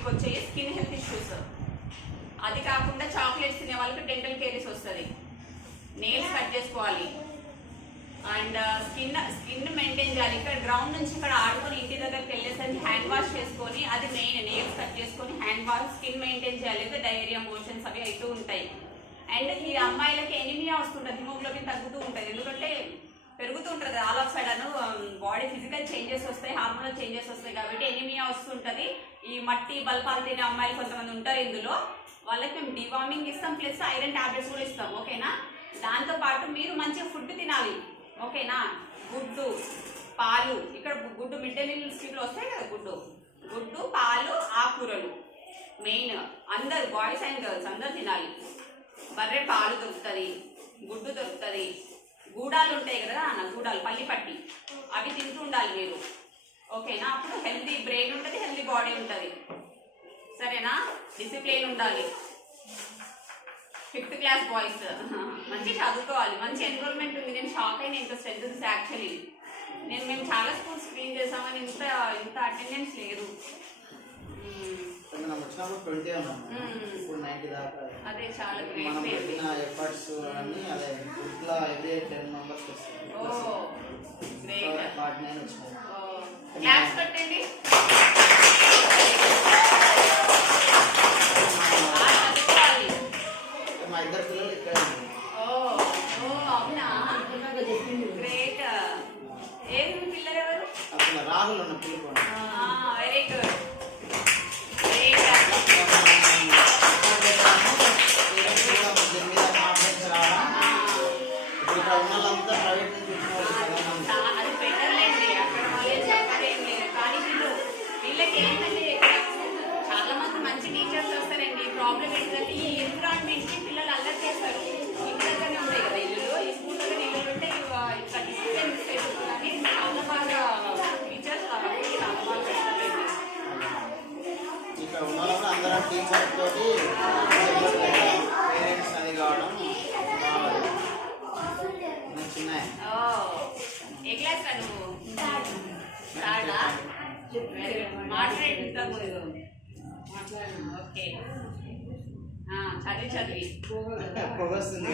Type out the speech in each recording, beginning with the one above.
మీకు వచ్చే skin health issues. అది కాకుండా చాక్లెట్స్ తినే వాళ్ళకి డెంటల్ కేరీస్ వస్తుంది. నెయిల్స్ కట్ చేసుకోవాలి. అండ్ స్కిన్ స్కిన్ మెయింటైన్ చేయాలి. ఇక్కడ గ్రౌండ్ నుంచి ఇక్కడ ఆడుకొని ఇంటి దగ్గరికి వెళ్ళేసరికి హ్యాండ్ వాష్ చేసుకొని అది మెయిన్ నెయిల్స్ కట్ చేసుకొని హ్యాండ్ వాష్ స్కిన్ మెయింటైన్ చేయాలి. డైరియా మోషన్స్ అవి అవుతూ ఉంటాయి. అండ్ ఈ అమ్మాయిలకి ఎనిమియా వస్తుంటుంది. హిమోగ్లోబిన్ తగ్గుతూ ఉంటుంది. ఎందుకంటే పెరుగుతూ ఉంటుంది all of sudden body physical changes వస్తాయి హార్మోనల్ చేంజెస్ వస్తాయి కాబట్టి ఎనిమియా వస్తుంటుంది. ఈ మట్టి బల్పాలు తినే అమ్మాయిలు కొంతమంది ఉంటారు ఇందులో. వాళ్ళకి మేము డివార్మింగ్ ఇస్తాం ప్లస్ ఐరన్ టాబ్లెట్స్ కూడా ఇస్తాం ఓకేనా? దాంతో పాటు మీరు మంచిగా ఫుడ్ తినాలి ఓకేనా? గుడ్డు పాలు. ఇక్కడ గుడ్డు మిడ్ డే మీల్ స్కీమ్లో వస్తాయి కదా గుడ్డు. గుడ్డు పాలు ఆకుకూరలు. మెయిన్ అందరు బాయ్స్ అండ్ గర్ల్స్ అందరు తినాలి. బర్రె పాలు దొరుకుతుంది గుడ్డు దొరుకుతుంది. గూడాలు ఉంటాయి కదా అన్న గూడాలు పల్లి పట్టి అవి తింటూ ఉండాలి మీరు ఓకేనా? అప్పుడు హెల్తీ బ్రెయిన్ బాడీ ఉంటుంది. సరేనా? డిసిప్లిన్ ఉండాలి. ఫిఫ్త్ క్లాస్ బాయ్స్ మంచి చదువుకోవాలి. మంచి ఎన్రోల్మెంట్ ఉంది. నేను షాక్ అయిన ఇంత స్ట్రెంత్ ఉంది యాక్చువల్లీ నేను మేము చాలా స్కూల్స్ స్క్రీన్ చేసామని ఇంత ఇంత అటెండెన్స్ లేదు. అదే చాలా గ్రేట్ కానీ ఉన్న వీళ్ళకి ఏంటంటే ఇక్కడ చాలా మంది మంచి టీచర్స్ వస్తారండి. ప్రాబ్లం ఏంటంటే ఈ ఎన్విరాన్మెంట్కి పిల్లలు అల్లరి చేస్తారు. తోటి పేరెంట్స్ అది కావడం చిన్న ఓ ఏ క్లాస్ నువ్వు ఓకే చదివి చదివి పొగొస్తుంది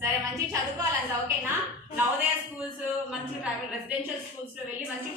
సరే మంచి చదువుకోవాలంట ఓకేనా నవోదయ స్కూల్స్ మంచి రెసిడెన్షియల్ స్కూల్స్లో వెళ్ళి మంచి